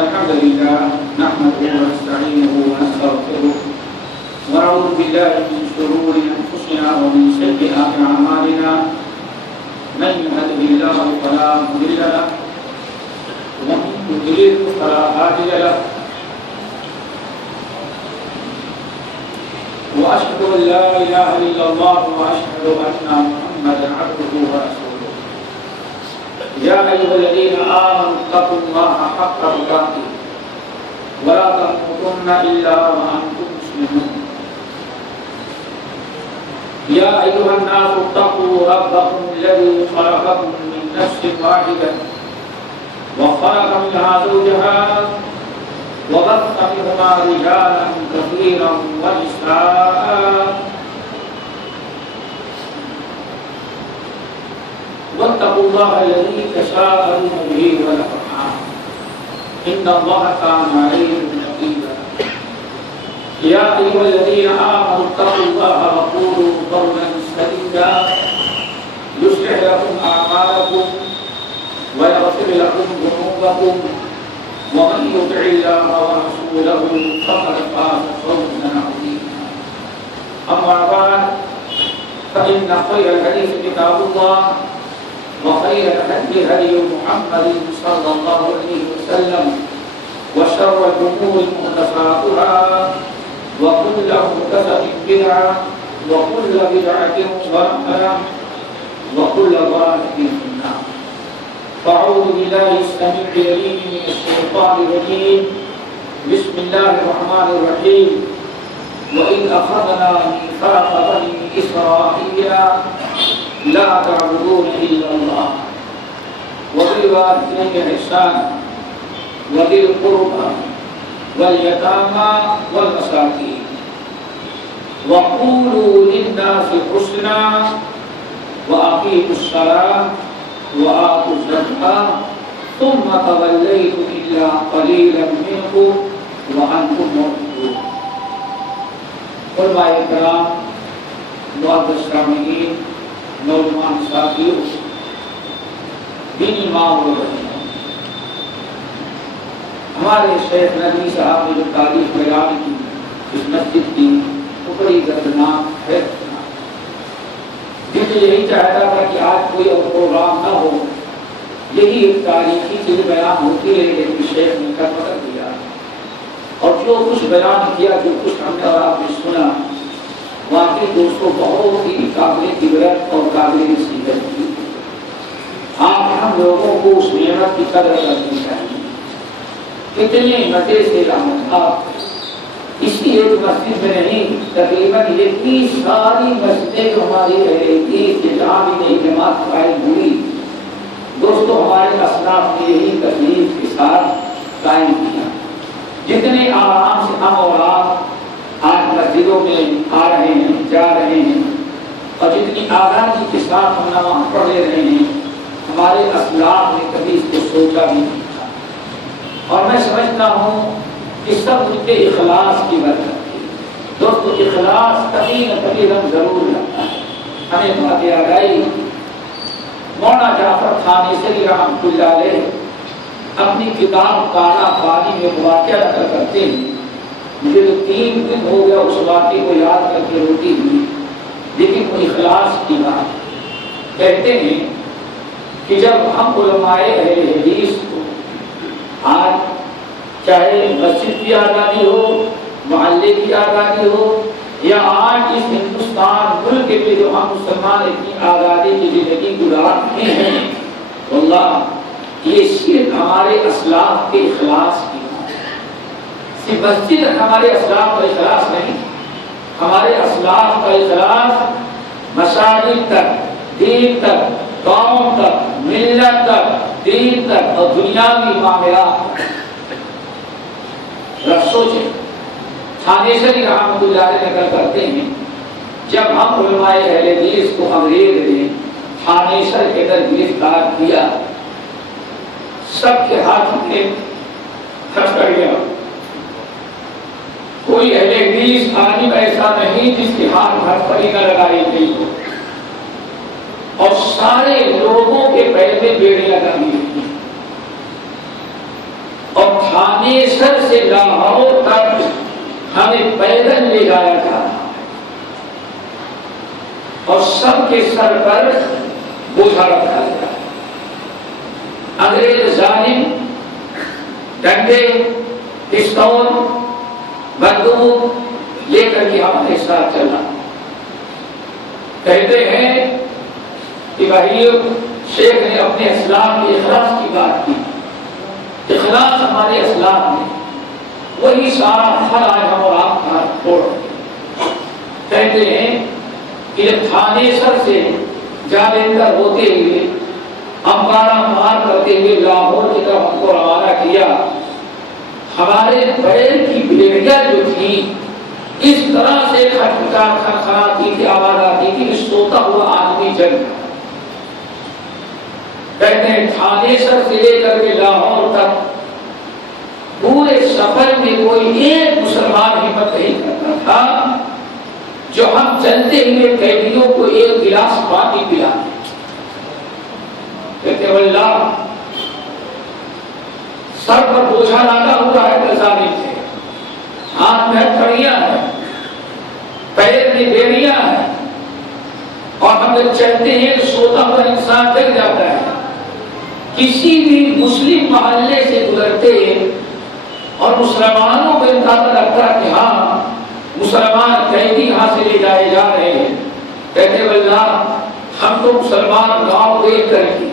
الحمد لله نحمده ونستعينه ونستغفره ونعوذ بالله من شرور أنفسنا ومن سيئات أعمالنا من يهده الله فلا مضل له ومن يضلل فلا هادي له وأشهد أن لا إله إلا الله وأشهد أن محمدا عبده ورسوله يا أيها الذين آمنوا اتقوا الله حق تقاته ولا تموتن إلا وأنتم مسلمون يا أيها الناس اتقوا ربكم الذي خلقكم من نفس واحدة وخلق منها زوجها وبث منهما رجالا كثيرا ونساء واتقوا الله الذي تساءلون به والأرحام إن الله كان عليكم رقيبا يا أيها الذين آمنوا اتقوا الله وقولوا قولا سديدا يصلح لكم أعمالكم ويغفر لكم ذنوبكم ومن يطع الله ورسوله فقد فاز فوزا عظيما أما بعد فإن خير الحديث كتاب الله وخير الهدي هدي محمد صلى الله عليه وسلم وشر الأمور محدثاتها وكل محدثة بدعة وكل بدعة ضلالة وكل ضلالة في النار فأعوذ بالله السميع العليم من الشيطان الرجيم بسم الله الرحمن الرحيم وإذ أخذنا ميثاق بني إسرائيل لا تعبدون إلا الله وبالوالدين إحسانا وذي القربى واليتامى والمساكين وقولوا للناس حسنا وأقيموا الصلاة وآتوا الزكاة ثم توليتم إلا قليلا منكم وأنتم معرضون. علماء کرام، معزز سامعین، نوجوان ساتھیوں، دینی ماں و بہنوں، ہمارے شیخ ندوی صاحب نے جو تعریف بیان کی اس مسجد کی وہ بڑی دردناک ہے. دل یہی چاہتا تھا کہ آج کوئی اور پروگرام نہ ہو، یہی ایک تاریخی چیز بیان ہوتی ہے، لیکن شیخ نے کر بدل دیا اور جو کچھ بیان کیا، جو کچھ ہم نے اور آپ نے سنا، واقعی دوستوں بہت ہی قابل عبرت اور قابل نصیحت کی. آج ہم لوگوں کو اس نعمت کی قدر کرنی چاہیے. کتنے مزے سے آپ اسی ایک مسجد میں نہیں، تقریباً یہ 30 ساری مسجدیں جو ہماری رہ رہی تھی کہ جہاں بھی نئی جماعت قائم ہوئی، دوستوں ہمارے اسلاف نے یہی تکلیف کے ساتھ قائم کیا. جتنے آرام سے ہم اور آپ آج مسجدوں میں آ رہے ہیں، جا رہے ہیں، اور جتنی آزادی کے ساتھ ہم نماز پڑھ لے رہے ہیں، ہمارے اسلاف نے کبھی اس کو سوچا بھی نہیں تھا. اور میں سمجھتا ہوں کہ سب ان کے اخلاص کی وجہ ہے. دوستو اخلاص کبھی نہ کبھی رنگ ضرور لگتا ہے. ہمیں بات یاد آئی، مولانا جعفر تھانیسری رحمۃ اللہ علیہ اپنی کتاب کالا پانی میں واقعہ نقل کرتے ہیں. مجھے تو 3 دن ہو گیا اس واقعے کو یاد کر کے روتی ہوئی، لیکن وہ اخلاص کی بات. کہتے ہیں کہ جب ہم علماء اہل حدیث کو آج چاہے مسجد کی آزادی ہو، محلے کی آزادی ہو، یا آج اس ہندوستان ملک میں جو ہم مسلمان اتنی آزادی کی زندگی گزار رہے ہیں، واللہ یہ صرف ہمارے اسلاف کے اخلاص کی بات ہے. صرف مسجد ہمارے اسلاف کا اخلاص نہیں، ہمارے اسلاف کا اخلاص مساجد تک، دین تک، قوم تک، ملت تک، دین تک اور دنیاوی معاملات. سوچیں، تھانیسری رحمۃ اللہ علیہ نقل کرتے ہیں جب ہم علماء اہل حدیث کو انگریز نے تھانیسر کے در گرفتار کیا، سب کے ہاتھ میں پھنس گیا. کوئی اہل حدیث عالم ایسا نہیں جس کے ہاتھ ہاتھ پڑی نہ لگائی گئی ہو، اور سارے لوگوں کے پیر میں بیڑیاں لگی. اور تھانے سر سے لاہور تک ہمیں پیدل لے جایا جا رہا اور سب کے سر پر بوجھا رکھا گیا. انگریز ظالم ڈنڈے پستول بندوق لے کر کے ہمارے ساتھ چلا. کہتے ہیں کہ بھائی شیخ نے اپنے اسلام کے اخلاص کی بات کی. اخلاص ہمارے اسلام میں وہی سارا پھل آج ہم اور آپ کا چھوڑ. کہتے ہیں کہ جب تھانے سر سے جالندر ہوتے ہوئے امبارہ مار کرتے ہوئے لاہور کی طرف ہم کو روانہ کیا, ہمارے پیر کی بیڑیاں جو تھی اس طرح سے کھڑکھڑاتی تھی, آواز آتی تھی کہ سوتا ہوا آدمی جگ گیا. کہتے ہیں تھانے سر سے لے کر کے لاہور تک پورے سفر میں کوئی ایک مسلمان ہمت نہیں کرتا تھا جو ہم چلتے ہوئے قیدیوں کو ایک گلاس پانی پلا دیں. کہتے واللہ سر پر بوجھا لادا ہوا ہے تزامی سے, ہاتھ میں ہتھڑیاں ہیں, پیر میں بیڑیاں ہیں, اور ہم جب چلتے ہیں تو سوتا ہوا انسان جگ جاتا ہے. کسی بھی مسلم محلے سے گزرتے اور مسلمانوں کو اندازہ لگتا کہ ہاں مسلمان قیدی یہاں سے لے جائے جا رہے ہیں. کہتے واللہ ہم تو مسلمان گاؤں دیکھ کر کے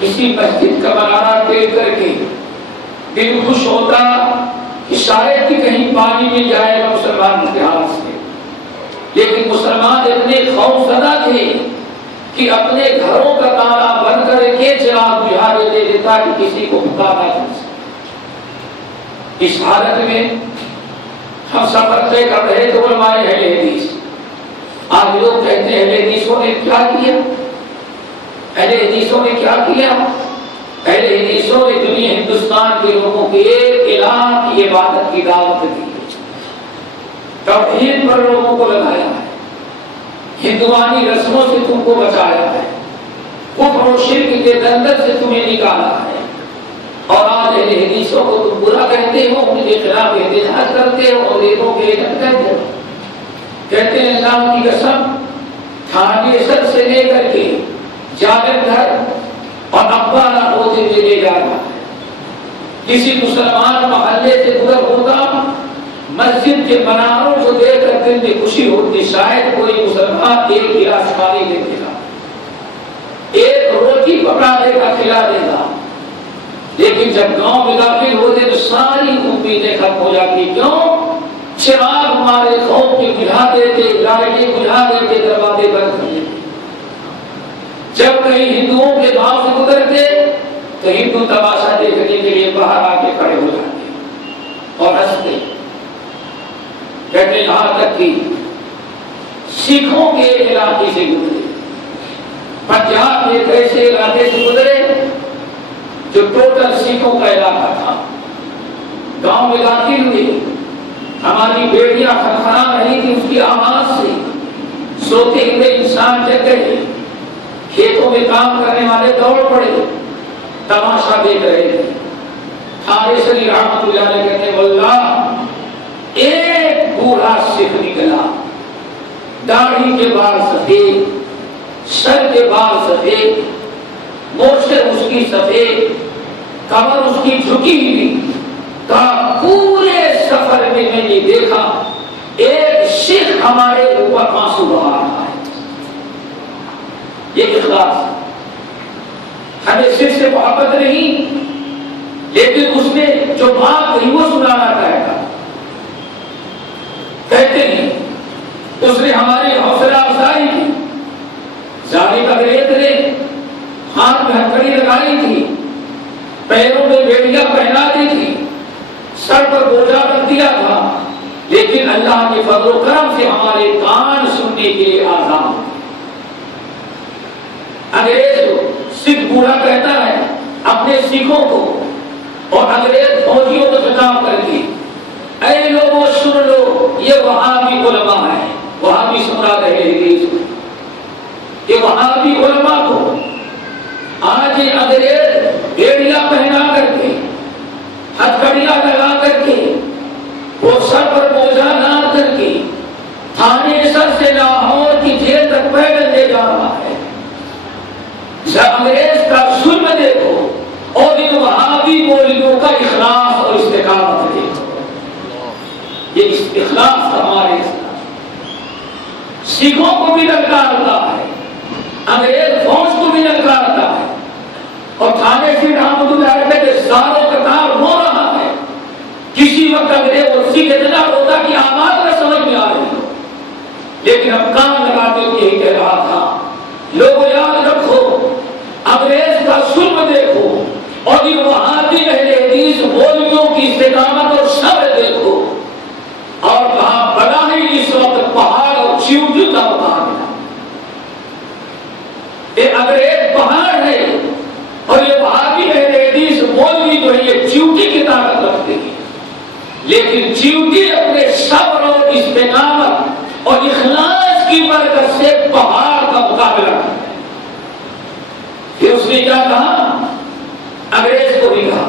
کسی مسجد کا منارہ دیکھ کر کے دل خوش ہوتا کہ شاید کہ کہیں پانی میں جائے گا مسلمان کے ہاتھ سے. لیکن مسلمان اتنے خوف زدہ تھے کہ اپنے گھروں کا تالا بند کر کے چراغ بجھا دے دیتا کہ کسی کو پتا نہ چل سکے. اس حالت میں ہم سفر طے کر رہے تو علماء اہل حدیث, آج لوگ کہتے ہیں اہل حدیثوں نے کیا کیا, اہل حدیثوں نے کیا کیا؟ اہل حدیثوں نے دنیا ہندوستان کے لوگوں کے ایک الہ کی عبادت کی دعوت دی, توحید پر لوگوں کو لگایا ہے, ہندوانی رسموں سے تم کو بچایا ہے, کفر و شرک کے دلدل سے تمہیں نکالا ہے. اور آج اہل حدیثوں کو تم برا کہتے ہو, ان کے خلاف احتجاج کرتے ہو اور ایکوں کے لیے کہتے ہو. کہتے ہیں اللہ کی قسم تھانے سر سے لے کر کے جالندھر اور امبالہ ہوتے ہوئے لے جا رہا ہے. کسی مسلمان محلے سے گزر ہوتا, مسجد کے مناروں کو دیکھ کر دل میں خوشی ہوتی, شاید کوئی مسلمان ایک گلاس پانی دے گا, ایک روٹی پکا دے گا, کھلا دے گا. لیکن جب گاؤں میں داخل ہوتے تو ساری امیدیں ختم ہو جاتی. کیوں؟ چراغ ہمارے خوف کے بجھا دیتے, لائٹیں بجھا دیتے, دروازے بند کر دیتے. جب کہیں ہندوؤں کے گاؤں سے گزرتے تو ہندو تماشا دیکھنے کے لیے باہر آ کے کھڑے ہو جاتے اور ہنستے. کہتے یہاں تک کہ سکھوں کے علاقے سے گزرے, پنجاب کے ایسے علاقے سے گزرے جو ٹوٹل سکھوں کا علاقہ تھا. گاؤں میں داخل ہوئے, ہماری بیڑیاں کھڑکھڑا رہی تھی اس کی آواز سے, سوتے ہوئے انسان جگ گئے, کھیتوں میں کام کرنے والے دوڑ پڑے, تماشا دیکھ رہے تھے. تھانے سری رحمت اللہ علیہ کہتے ہیں واللہ ایک بوڑھا سکھ نکلا, داڑھی کے بال سفید, سر کے بال سفید, موچھیں اس کی سفید, کمر اس کی جھکی ہوئی. پورے سفر میں میں نے دیکھا ایک سکھ ہمارے اوپر آنسو بہا رہا ہے. یہ اخلاص, ہمیں سکھ سے محبت نہیں, لیکن اس نے جو بات کہی وہ سنانا چاہے گا. کہتے ہیں اس نے ہماری حوصلہ افزائی کی. ظالم انگریز نے ہاتھ میں ہتھکڑی لگائی تھی, پیروں میں بیڑیاں پہنا دی تھی, سر پر بوجھا رکھ دیا تھا, لیکن اللہ کے فضل و کرم سے ہمارے کان سننے کے لیے آزاد. انگریز سکھ بوڑھا کہتا ہے اپنے سکھوں کو اور انگریز فوجیوں کو خطاب کر کے, اے لوگوں سن لو, یہ وہابی علماء ہیں. وہابی سمراد ہے کہ وہابی علماء کو آج انگریز بیڑیاں پہنا کر کے, ہتھکڑیاں اخلاص ہمارے اسلام سکھوں کو بھی للکارتا ہے، انگریز فوج کو بھی للکارتا ہے، اور تھانے سے رحمت اللہ علیہ کے ساروں قطار رو رہا ہے۔ کسی وقت انگریز اور سکھ اتنا روتا کہ آواز نہ سمجھ میں آ رہی ہو، لیکن اب کان لگاتے ہوئے یہی کہہ رہا تھا، لوگوں یاد رکھو انگریز کا ظلم دیکھو اور یہ وہابی اہل حدیث مولویوں کی استقامت اور صبر دیکھو، اور کہا بڑا ہی اس وقت پہاڑ اور چیوٹی کا مقابلہ، یہ انگریز پہاڑ ہے اور یہ وہابی اہل حدیث مولوی جو ہے یہ چیوٹی کی طاقت رکھتے ہیں، لیکن چیوٹی اپنے صبر اور استقامت اور اخلاص کی برکت سے پہاڑ کا مقابلہ کرتا ہے۔ پھر اس نے کیا کہا؟ انگریز کو بھی کہا،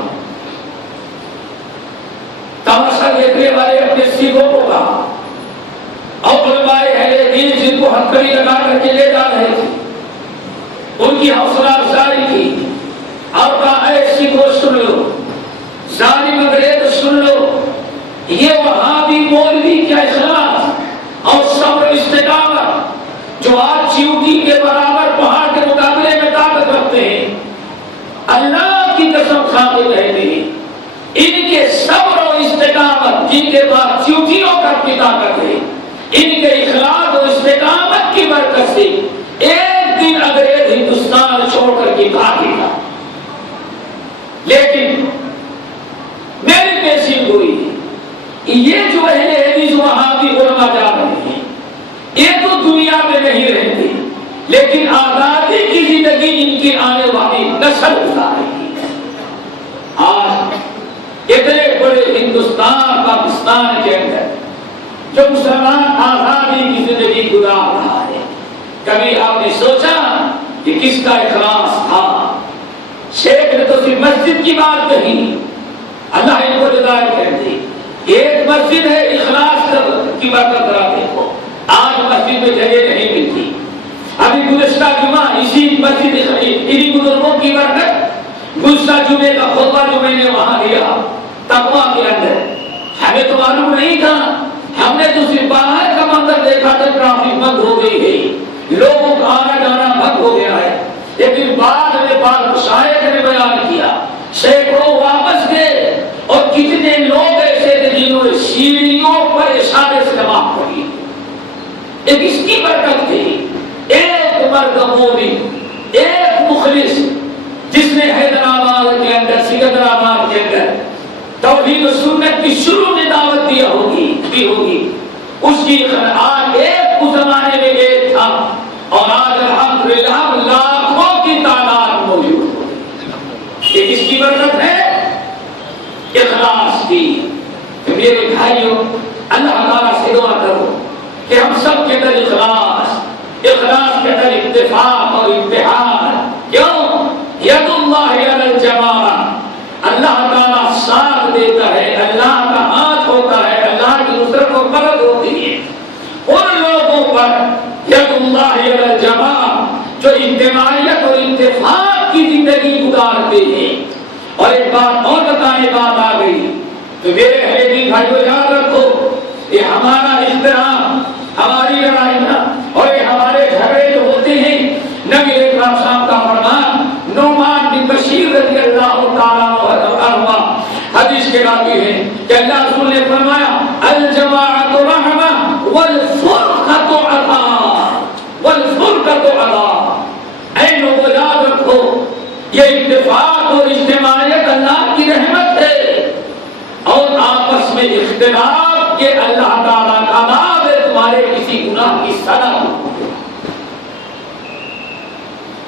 تماشا دیکھنے والے اپنے سکھوں کو کہا، اور علماء اہل حدیث جن کو ہتھکڑی لگا کر کے لے جا رہے تھے ان کی حوصلہ افزائی کی اور کہا اے سکھوں سن لو، ظالم انگریز سن لو، یہ وہابی مولوی کیا اخلاص اور صبر استقامت جو آج چیوٹی کے برابر پہاڑ کے مقابلے میں طاقت رکھتے ہیں، اللہ کی قسم کھا کے کہتے ہیں ان کے صبر اور استقامت جن کے بعد چیوٹیوں کا کی طاقت ہے، ان کے اخلاص اور استقامت کی برکت سے ایک دن انگریز ہندوستان چھوڑ کر کے بھاگ گیا۔ لیکن میری پیشین ہوئی یہ جو اہل حدیث وہابی علماء جا رہے ہیں یہ تو دنیا میں نہیں رہتے، لیکن آزادی کی زندگی ان کی آنے والی نسل گزارے گی۔ آج اتنے بڑے ہندوستان پاکستان کے اندر جو مسلمان آزادی کی زندگی گزار رہا ہے، کبھی آپ نے سوچا کہ کس کا اخلاص تھا؟ شیخ نے تو صرف مسجد کی بات کہی، اللہ ان کو جزائے کہتے، ایک مسجد ہے اخلاص کی برکت کراتے کو، آج مسجد میں جگہ نہیں ملتی۔ ابھی گزشتہ جمعہ اسی مسجد انہی بزرگوں کی برکت گزشتہ جمعے کا خطبہ جو میں نے وہاں دیا تقویٰ کے اندر، ہمیں تو معلوم نہیں تھا، ہم نے تو صرف باہر کا منظر دیکھا تھا، ٹریفک بند ہو گئی ہے، لوگوں کا آنا جانا بند ہو گیا ہے، لیکن بعد میں بعض شائخ نے بیان کیا سینکڑوں واپس گئے اور کتنے لوگ ایسے تھے جنہوں نے سیڑھیوں پر اشارے سے نماز پڑھی۔ ایک اس کی برکت تھی، ایک مرد مومن، ایک مخلص جس نے حیدرآباد کے اندر سکندرآباد کے اندر توحید و سنت کی شروع میں دعوت دی ہوگی، اس کی آج ایک اس زمانے میں ایک تھا اور آج الحمدللہ لاکھوں کی تعداد موجود ہے۔ یہ کس کی برکت ہے؟ اخلاص کی۔ میرے بھائیوں، اللہ تعالیٰ سے دعا کرو کہ ہم سب کے اندر اخلاص کے اندر اتفاق اور اتحاد، کیوں؟ ید اللہ علی الجماعہ، اللہ تعالیٰ ساتھ دیتا ہے، اللہ کا ہاتھ ہوتا ہے، اللہ کی نصرت و مدد ہوتی ہے ان لوگوں پر، ید اللہ علی الجماعہ جو اجتماعیت اور اتفاق کی زندگی گزارتے ہیں۔ اور ایک بات اور بتانے بات آ گئی تو میرے اہل دین بھائیو یاد رکھو، یہ ہمارا احترام، ہماری لڑائیاں اور یہ ہمارے جھگڑے جو ہوتے ہیں، نبی اکرم صاحب کا فرمان نعمان بن بشیر رضی اللہ تعالیٰ عنہ حدیث کے راوی ہیں کہ اللہ رسول نے فرمایا الجماعت رحمہ والفرقۃ عذاب، والفرقۃ عذاب۔ اے لوگوں یاد رکھو یہ اتفاق اور اجتماعیت اللہ کی رحمت ہے، اور آپس میں اختلاف کے اللہ تعالیٰ کا عذاب ہے، تمہارے کسی گناہ کی سزا۔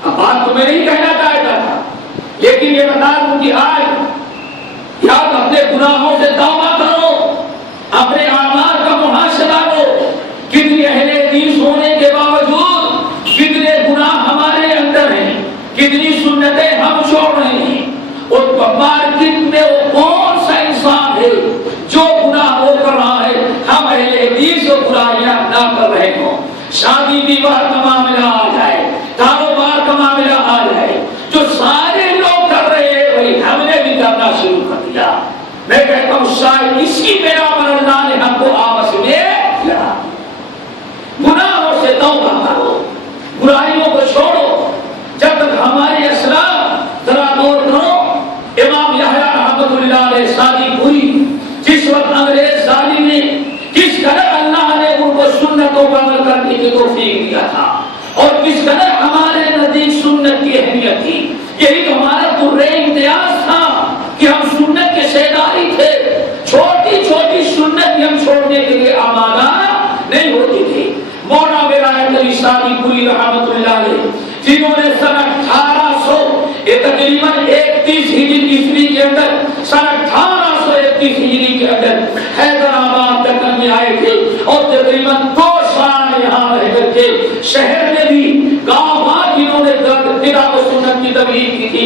اب بات تو میں نہیں کہنا چاہتا تھا، لیکن یہ بتا دوں کہ آج یاد اپنے گناہوں سے توبہ کرو، اپنے اعمال کا محاسبہ کرو، کتنی اہل حدیث ہونے کے باوجود کتنے گناہ ہمارے اندر ہیں، کتنی سنتیں ہم چھوڑ رہے ہیں، اور مارکیٹ میں وہ کون سا انسان ہے جو گناہ وہ کر رہا ہے ہم اہل حدیث اور برائیاں نہ کر رہے ہوں۔ شادی بیوہ کا معاملہ آ جائے، کاروبار کا معاملہ آ جائے، جو سارے لوگ کر رہے ہیں وہی ہم نے بھی کرنا شروع کر دیا۔ میں کہتا ہوں شاید اسی بنا پر اللہ نے ہم کو آپس یہی تو ہمارا درے امتیاز تھا کہ ہم سنت کے شیداری تھے. چھوٹی چھوٹی سنت بھی ہم چھوڑنے کے لیے آمادہ نہیں ہوتی تھی. مولانا ولایت علی شاہی پوری رحمت اللہ علیہ جنہوں نے سن 1800 تقریباً 31 ہجری عیسوی کے اندر سن 1831 ہجری کے اندر حیدرآباد دکن میں آئے تھے اور تقریباً 2 سال یہاں رہ کر کے شہر میں بھی گاؤں وہاں جنہوں نے کتاب و سنت کی تبلیغ کی تھی.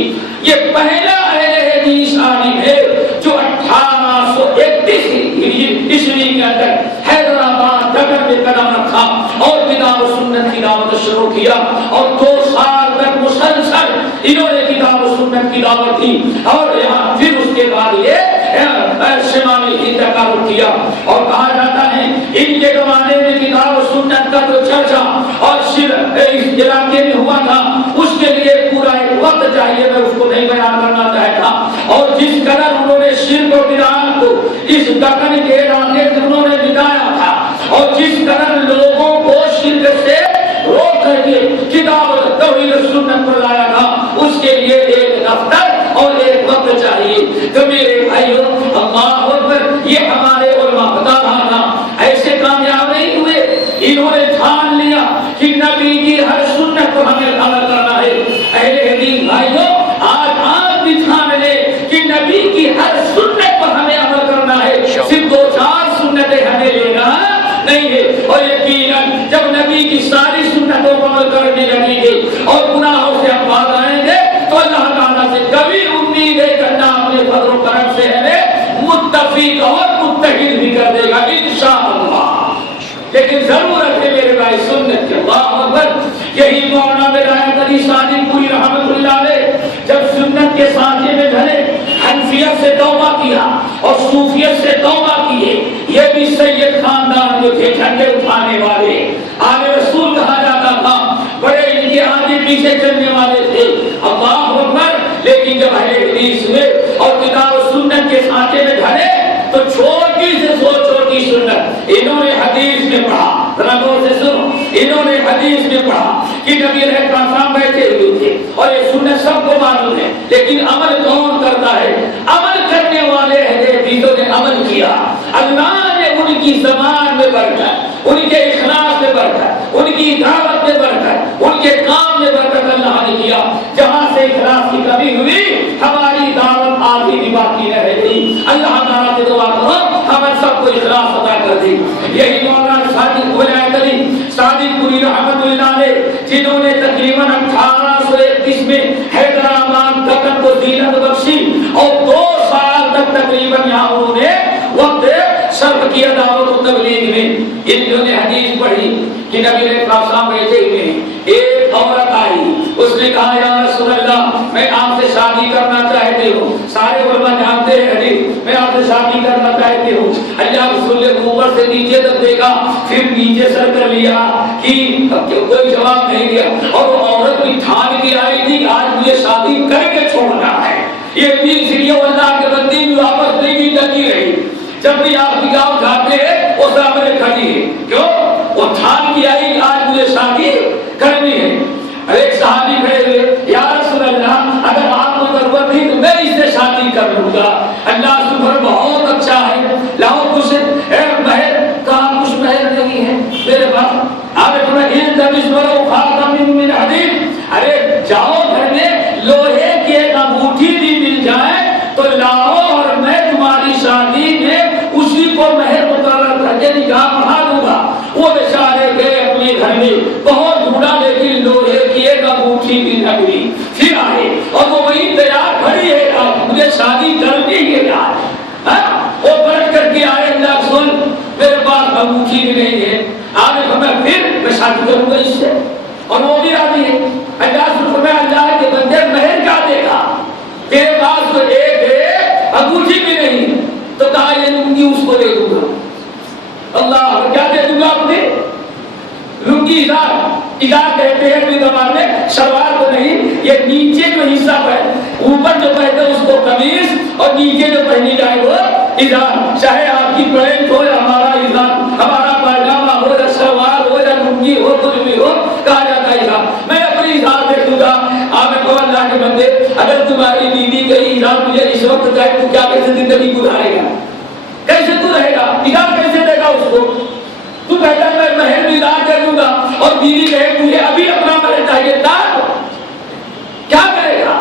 یہ پہلا اہل حدیث عالم ہے جو 1831 عیسوی کے اندر حیدرآباد دکن میں قدم رکھا اور کتاب و سنت کی دعوت شروع کیا اور 2 سال تک مسلسل انہوں نے کتاب و سنت کی دعوت دی. اور یہاں پھر اس کے بعد یہ شمالی ہند کا رخ کیا. اور کہا جاتا ہے ان کے زمانے میں کتاب و سنت کا جو چرچا اور اس علاقے میں ہوا تھا اس کے لیے پورا ایک وقت چاہیے, میں اس کو نہیں بیان کرنا چاہتا. اور جس قدر انہوں نے شرک و بدعات کو اس دکن کے علاقے سے انہوں نے مٹایا تھا اور جس قدر لوگوں کو شرک سے روک کر کے کتاب و توحید و سنت پر لایا تھا, اس کے لیے ایک دفتر اور ایک وقت چاہیے. تو میرے بھائیوں اللہ اکبر, یہ ہمارے علماء بتا رہا تھا ایسے کامیاب نہیں ہوئے. انہوں نے ٹھان لیا کہ نبی کی ہر سنت کو ہمیں عمل کرنا ہے. اہل حدیث بھائیوں آج آپ بھی ٹھان لے کہ نبی کی ہر سنت پر ہمیں عمل کرنا ہے, صرف 2-4 سنتیں ہمیں لینا نہیں ہے. اور یقیناً جب نبی کی ساری سنتوں کو عمل کرنے لگیں گے اور گناہوں سے ہم باز آئیں گے تو اللہ تعالیٰ سے کبھی امید ہے کہ اللہ اپنے فضل و کرم سے ہمیں متفق اور متحد بھی کر دے گا انشاءاللہ. لیکن ضرورت ہے میرے بھائی سنت کے. اللہ اکبر. یہی مولانا ولایت علی شاہی پوری رحمت اللہ علیہ جب سنت کے سانچے میں ڈھلے حنفیت سے توبہ کیا اور صوفیت سے توبہ کیے. یہ بھی سید خاندان جو تھے جھنڈے اٹھانے والے, آل رسول کہا جاتا تھا, بڑے ان کے آگے پیچھے چلنے والے تھے. اللہ اکبر. لیکن جب اہل حدیث ہوئے اور کتاب و سنت کے سانچے میں ڈھلے تو چھوٹی سے چھوٹی سنت انہوں نے حدیث میں پڑھا. رنگوں سے سنو, انہوں نے حدیث میں پڑھا کہ نبی علیہ السلام بیٹھے ہوئے تھے اور یہ سنت سب کو معلوم ہے, لیکن عمل کون کرتا ہے؟ عمل کرنے والے اہل حدیثوں نے عمل کیا. اللہ نے ان کی زبان میں برکت, ان کے اخلاص میں برکت, ان کی دعوت میں برکت, ان کے کام میں برکت اللہ نے کیا. جہاں سے اخلاص کی کمی ہوئی ہماری دعوت آدھی بھی باقی نہ رہتی. اللہ تعالیٰ سے دعا کرو ہمیں سب کو اخلاص عطا کر دے. یہی مولانا صادق ولایت علی صادق پوری رحمت اللہ علیہ جنہوں نے تقریباً 1831 میں حیدرآباد دکن کو زینت بخشی اور 2 سال تک تقریباً یہاں انہوں نے وقت صرف کیا دعوت و تبلیغ میں. انہوں نے حدیث پڑھی کہ نبی علیہ السلام بیٹھے ہوئے ہیں, ایک عورت آئی, اس نے کہا یا رسول اللہ میں آپ سے شادی کرنا چاہتی ہوں. سارے علماء جانتے ہیں حدیث, میں آپ سے شادی کرنا چاہتی ہوں. اللہ رسول نے اوپر سے نیچے تک دیکھا, پھر نیچے سر کر لیا کہ کوئی جواب نہیں دیا. اور وہ عورت بھی ٹھان کے آئی تھی آج مجھے شادی کر کے چھوڑنا ہے. یہ بھی سیریو اللہ کے بندی بھی واپس نہیں بھی لگی رہی. جب بھی آپ نگاہ اٹھاتے ہیں وہ سامنے کھڑی ہے. کیوں؟ وہ ٹھان کی آئی آج مجھے شادی کرنی ہے. ایک صحابی کھڑے ہوئے, یا رسول اللہ اگر آپ کو ضرورت تھی تو میں اس سے شادی کر لوں گا. اللہ شکر بہت اچھا ہے, لاؤ کچھ مہر. کہاں کچھ مہر نہیں ہے میرے پاس. آپ من حدید, ارے جاؤ گھر میں لوہے کی ایک انگوٹھی بھی مل جائے تو لاؤ اور میں تمہاری شادی میں اسی کو مہر مقرر کر کے نکاح پڑھا دوں گا. وہ بیچارے گئے اپنے گھر میں, بہت ڈھونڈا لیکن لوہے کی ایک انگوٹھی بھی نہ ملی. پھر آئے اور وہ وہی تیار کھڑی ہے, مجھے شادی کرنی ہے یار. وہ پلٹ کر کے آئے, اللہ سن میرے پاس انگوٹھی بھی نہیں ہے. آگے میں پھر میں شادی کروں گا اس سے, اور وہ بھی راضی ہے. اللہ سن میں اللہ کے بندے مہر کیا دے گا, تیرے پاس تو ایک ہے انگوٹھی بھی نہیں. تو کہا یہ لنگی اس کو دے دوں گا. اللہ کیا دے دوں گا اپنے لنگی ازار کہتے ہیں اپنی زبان میں, شلوار کو نہیں, یہ نیچے جو حصہ ہے اوپر جو پہنتے اس کو قمیص اور نیچے جو پہنی جائے وہ ازار. چاہے آپ کی پینٹ ہو یا ہمارا ازار, ہمارا پائجامہ ہو یا شلوار ہو یا لنگی ہو, کچھ بھی ہو, کہا جاتا ہے ازار. میں اپنی ازار دے دوں گا. آپ کو اللہ کے بندے اگر تمہاری بیوی کہیں رات مجھے اس وقت جائے تو کیا کیسے زندگی گزارے گا؟ کیسے تو رہے گا؟ ادار کیسے دے گا اس کو؟ تو کہتا ہے میں مہر بھی ادار کر دوں گا اور بیوی کہے مجھے ابھی اپنا مہر چاہیے، دار کیا کرے گا؟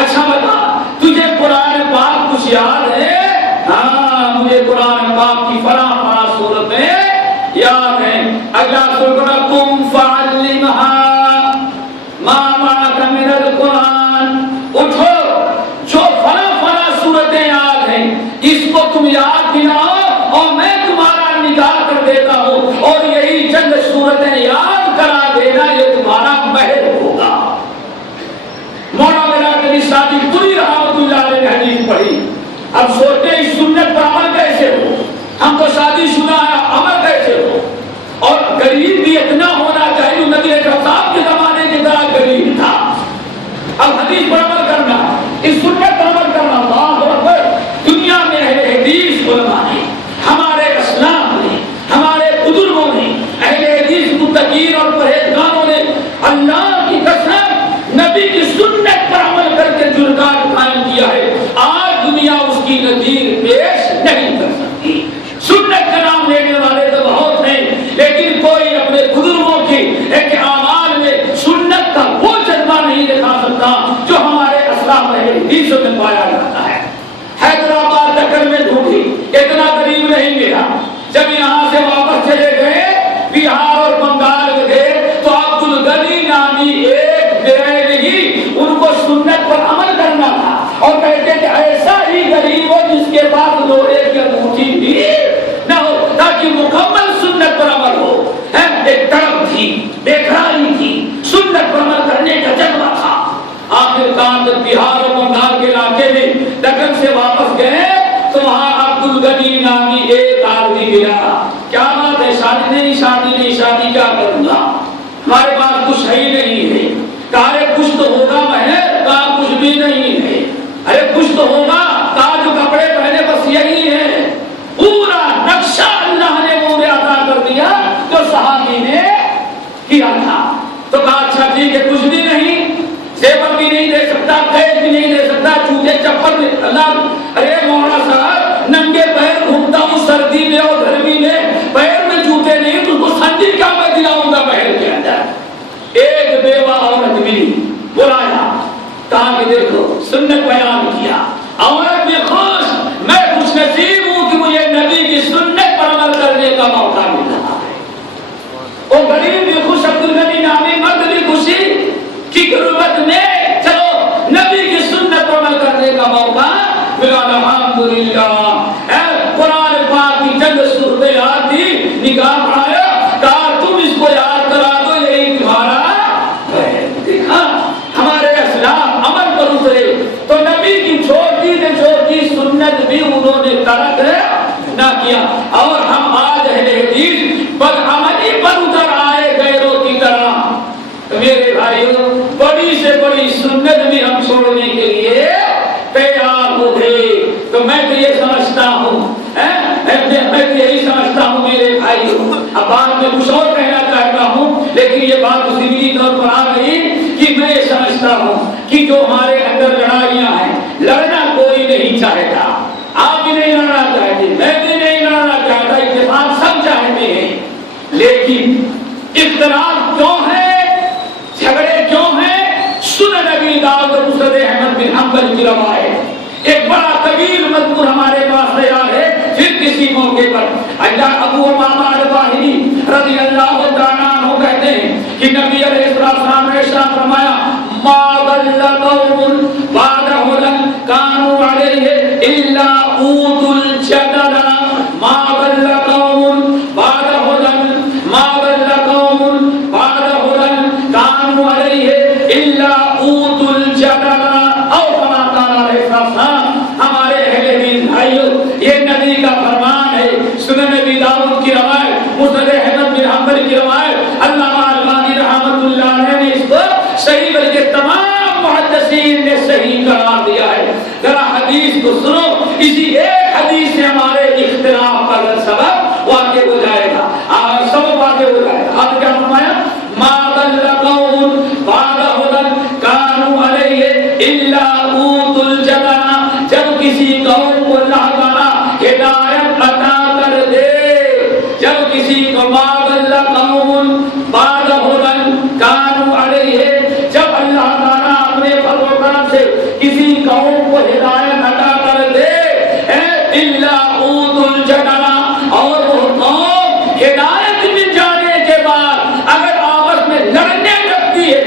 اچھا بتا تجھے قرآن پاک کچھ یاد ہے؟ ہاں مجھے قرآن پاک کی فلاں فلاں صورتیں یاد ہیں۔ اگلا سورہ تم فعلمھا ما معک من القرآن، اٹھو جو فلاں فلاں صورتیں یاد ہیں اس کو تم یاد دلاؤ اور میں تمہارا نکاح کر دیتا ہوں، اور یہی چند صورتیں یاد کرا دینا یہ تمہارا مہر ہوگا۔ مولانا کی شادی پوری رحمت اللہ علیہ نے حدیث پڑھی، اب سوچتے اس سنت پر عمل کیسے ہو؟ ہم تو شادی شدہ ہے، عمل کیسے ہو؟ اور غریب بھی اتنا ہونا چاہیے جو نبی صاحب کے زمانے کی طرح غریب تھا۔ اب حدیث پر عمل کرنا، اس سنت پر عمل کرنا، اللہ اکبر۔ دنیا میں اہل حدیث علماء نے، ہمارے اسلاف نے، ہمارے بزرگوں نے، اہل حدیث متقین اور پرہیزگاروں نے اللہ کی قسم نبی کی سنت پر عمل کر کے جرگان قائم کیا ہے۔ آج دنیا اس کی نظیر پیش نہیں کر سکتی۔ سنت کا نام لینے والے تو بہت ہیں، لیکن کوئی اپنے بزرگوں کی ایک اعمال میں سنت کا وہ جذبہ نہیں دکھا سکتا جو ہمارے اسلاف حدیثوں میں پایا جاتا ہے۔ حیدرآباد دکن میں ڈھونڈی، اتنا قریب نہیں گیا۔ جب یہاں سے واپس چلے گئے بہار اور بنگال گئے تو عبد الغنی نامی ایک بریلوی ان کو سنت پر عمل کرنا تھا اور کہتے کہ ایسا ہی غریب ہو جس کے پاس لوہے کی انگوٹھی بھی نہ ہو تاکہ مکمل سنت پر عمل ہو۔ ایک تڑپ تھی، بےقراری تھی، سنت پر عمل کرنے کا جذبہ تھا۔ آخر کار جب بہار اور بنگال کے علاقے میں دکن سے واپس گئے تو وہاں عبد الغنی نامی ایک آدمی ملا۔ کیا بات ہے؟ شادی نہیں، شادی نہیں، شادی کیا کروں گا؟ ہمارے پاس کچھ ہے ہی نہیں ہے۔ کہا کچھ تو ہوگا مہر؟ کہا کچھ بھی نہیں ہے۔ ارے کچھ تو ہوگا؟ کہا جو کپڑے پہنے بس یہی ہے۔ پورا نقشہ اللہ نے وہ عطا کر دیا جو صحابی نے کیا تھا۔ تو کہا اچھا ٹھیک ہے، کچھ بھی نہیں، زیور بھی نہیں دے سکتا، قید بھی نہیں دے سکتا، جوتے چپل بھی۔ اللہ ارے مولانا صاحب ننگے پیر گھومتا ہوں سردی میں اور گرمی میں، پیر میں جوتے نہیں تو اس کو سنجی کیا میں دلاؤں گا پیر کے اندر؟ ایک بیوہ عورت ملی، بلایا، کہا کہ دیکھو سنت بیان کیا، عورت میں خوش، میں خوش نصیب ہوں کہ مجھے نبی کی سنت پر عمل کرنے کا موقع مل رہا ہے۔ وہ غریب بھی خوش، عبد الغنی نامی مرد بھی خوشی کی غربت میں چلو نبی کی سنت پر عمل کرنے کا موقع ملا۔ الحمدللہ قرآن پاک کی چند صورتیں یاد تھی، نگاہ بڑھایا، کہا تم اس کو یاد کرا دو، یہی تمہارا ہے۔ دیکھا ہمارے اسلاف عمل پر اترے تو نبی کی چھوٹی سنت بھی انہوں نے ترک نہ کیا، اور ہم آج اہل حدیث بدعملی پر اتر آئے غیروں کی طرح۔ تو میرے بھائیوں بڑی سے بڑی سنت بھی ہم چھوڑنے کے لیے تیار ہو گئے۔ تو میں تو یہ سمجھتا ہوں، میں تو یہی سمجھتا ہوں میرے بھائیوں، اب بعد میں کچھ اور کہنا چاہتا ہوں لیکن یہ بات ضمنی طور پر آ گئی کہ میں یہ سمجھتا ہوں کہ جو ہمارے اندر لڑائیاں ہیں، لڑنا کوئی نہیں چاہتا، آپ بھی نہیں لڑنا چاہتے، میں بھی نہیں لڑنا چاہتا، اتفاق سب چاہتے ہیں، لیکن اختلاف کیوں ہے، جھگڑے کیوں ہیں؟ سنن ابی داؤد اور مسند احمد بن حنبل کی روایت ایک بڑا طویل مذکور ہمارے پاس تیار ہے، پھر کسی موقع پر اللہ ابو امامہ الباہلی رضی اللہ تعالیٰ عنہ کہتے ہیں کہ نبی علیہ السلام نے ارشاد فرمایا ما ضل قوم بعد هدى كانوا عليه الا اوتوا الجدل، ما ضل قوم بعد هدى، ما ضل قوم بعد هدى كانوا عليه الا اوتوا الجدل، او كما قال علیہ السلام۔ ہمارے اہل حدیث بھائیوں یہ نبی کا فرمان ہے، سنن نبی داؤد کی روایت، مسند احمد بن حنبل کی روایت، علامہ البانی رحمۃ اللہ علیہ نے اس کو صحیح بلکہ تمام محدثین نے صحیح قرار دیا ہے۔ ذرا حدیث کو الا اوتوا الجنہ، جب کسی قوم کو اللہ تعالیٰ ہدایت عطا کر دے، جب کسی کو ما ضل قوم بعد هدى كانوا علیہ، جب اللہ تعالیٰ اپنے فضل و کرم سے کسی قوم کو ہدایت عطا کر دے، الا اوتوا الجنہ، اور وہ قوم ہدایت مل جانے کے بعد اگر آپس میں لڑنے لگتی ہے،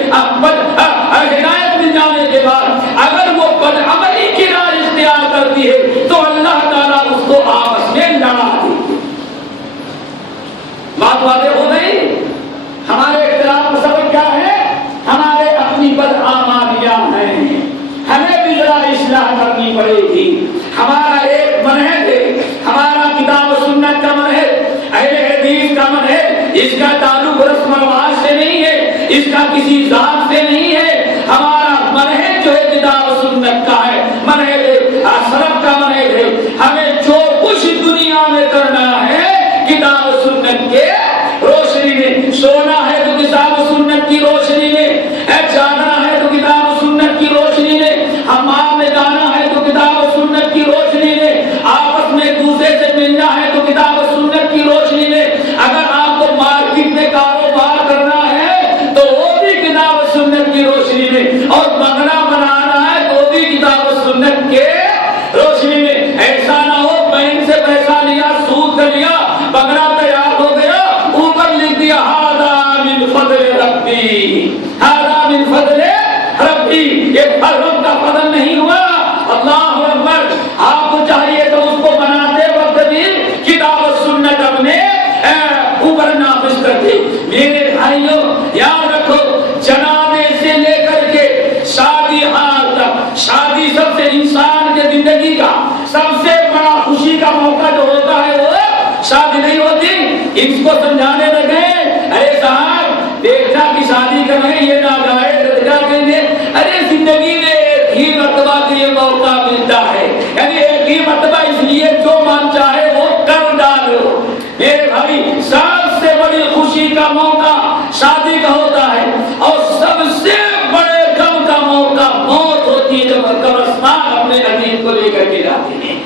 ہدایت مل جانے کے بعد اگر وہ بدعملی کی راہ اختیار کرتی ہے تو اللہ تعالیٰ اس کو آپس میں لڑا دے۔ بات واضح ہو گئی؟ ہمارے اختلاف کا سبب کیا ہے؟ ہمارے اپنی بدعمالیاں ہیں، ہمیں بھی ذرا اصلاح کرنی پڑے گی۔ ہمارا ایک منہج ہے، ہمارا کتاب و سنت کا منہج، اہل حدیث کا منہج، اس کا تعلق رسم و رواج سے نہیں ہے، اس کا کسی ذات سے نہیں ہے، ہمارا منہج جو ہے کتاب و سنت کا ہے، منہج سلف کا منہج ہے۔ ہمیں جو کچھ دنیا میں کرنا ہے کتاب و سنت کے روشنی میں، سونا ہے تو کتاب و سنت کی روشنی میں، جانا ہے تو کتاب و سنت کی روشنی میں، حمام میں جانا ہے تو کتاب و سنت کی روشنی میں، آپس میں ایک دوسرے سے ملنا ہے تو کتاب و سنت کی روشنی میں، اگر آپ کو مارکیٹ میں کاروبار کرنا ہے تو وہ بھی کتاب و سنت کی روشنی میں، اور بنگلہ بنانا ہے تو بھی کتاب و سنت کے روشنی میں۔ ایسا نہ ہو بینک سے پیسہ لیا، سود کر لیا، بنگلہ تیار ہو گیا، اوپر لکھ دیا ھذا من فضل ربی، ھذا من فضل ربی، یہ رب کا فضل نہیں ہوا۔ اللہ اکبر! آپ کو چاہیے تو اس کو بناتے وقت بھی کتاب و سنت اپنے اوپر نافذ کرتے۔ میرے بھائیوں یاد رکھو، جنازے سے لے کر کے شادی حال تک، شادی سب سے انسان کے زندگی کا سب سے بڑا خوشی کا موقع جو ہوتا ہے وہ شادی نہیں ہوتی۔ اس کو سمجھانے لگے، ارے صاحب بیٹا کی شادی کر رہے ہیں، یہ ناجائز کیا کہیں گے؟ ارے زندگی میں ایک ہی مرتبہ کے یہ موقع ملتا ہے، یعنی ایک ہی مرتبہ، اس لیے جو من چاہے وہ کر ڈالو۔ میرے بھائی سب سے بڑی خوشی کا موقع شادی کا ہوتا ہے، اور سب سے بڑے غم کا موقع موت ہوتی ہے جب قبرستان اپنے عزیز کو لے کر کے جاتے ہیں۔